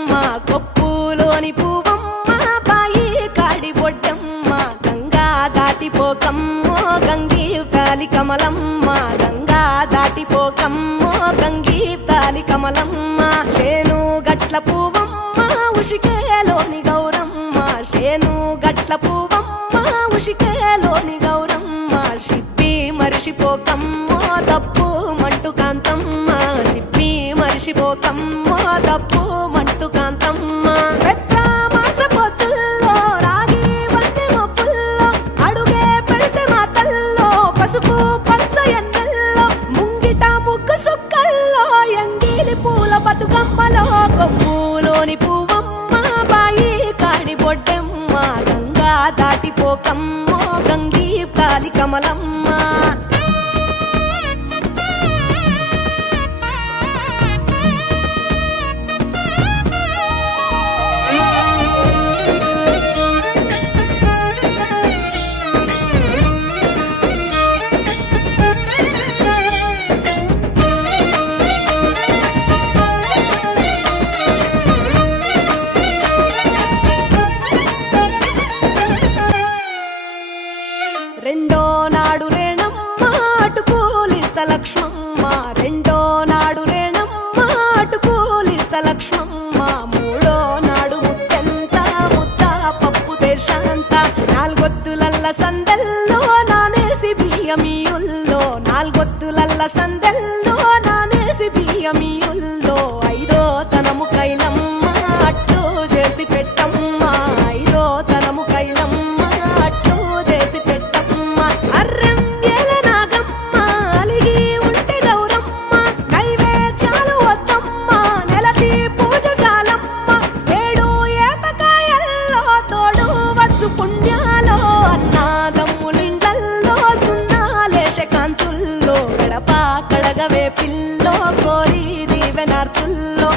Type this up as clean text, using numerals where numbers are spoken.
బొడ్డెమ్మ కొప్పులోని పువ్వమ్మ బాయి కాడి బొడ్డెమ్మ గంగా దాటిపోకమ్మో గంగీ తాలి కమలమ్మ గంగా దాటిపోకమ్మో గంగీ తాలి కమలమ్మ చేను గట్ల పువ్వమ్మ ఉషికేలోని గౌరమ్మ చేను గట్ల పువ్వమ్మ ఉషికేలోని గౌరమ్మ షిప్పి మరిషిపోకమ్మో తప్పు మంటు కాంతమ్మ షిప్పి మరిషిపోకమ్మో తప్పు మంటు కాంతమ్మ పెద్ద మాస పొత్తుల్లో రాగి వన్నె మొప్పుల్లో అడుగే పెడితే మాతల్లో పసుపు పచ్చ ఎన్నెల్లో ముంగిట ముగ్గు సుక్కల్లో ఎంగిలి పూల బతుకమ్మలో కొమ్ములోని పువ్వమ్మ బాయి కాడి బొడ్డెమ్మ గంగా దాటిపోకమ్మో గంగీ తాలి కమలమ్మ రెండో నాడు రేణమ్మ అటుకూలిస్త లక్ష్మమ్మ రెండో నాడు రేణమ్మ అటుకూలిస్త లక్ష్మమ్మ మూడో నాడు ముత్తెంత ముద్ద పప్పు దేశంత నాలుగొత్తులల్ల సందెల్లో నానేసి బియ్యమియుల్లో నాలుగొత్తులల్ల సందెల్లో నానేసి బియ్యమియుల్లో ఐదో తనము కైలమ్మ అట్టు చేసి పెట్టమ్మ ఐదో తనము కైలమ్మ అట్టు చేసి పెట్టమ్మ అర్రం ఏల నాగమ్మ అలిగి ఉంటే గౌరమ్మ నైవేద్యాలు వద్దమ్మ నెలతి పూజశాలమ్మ ఏడు ఏపకాయల్లో తోడు వచ్చు పుణ్యాలో అన్నాగమ్ములింగల్లో సున్నాలేశ కాంతుల్లో గడప కడగవే పిల్లో కోరి దీవెనార్తుల్లో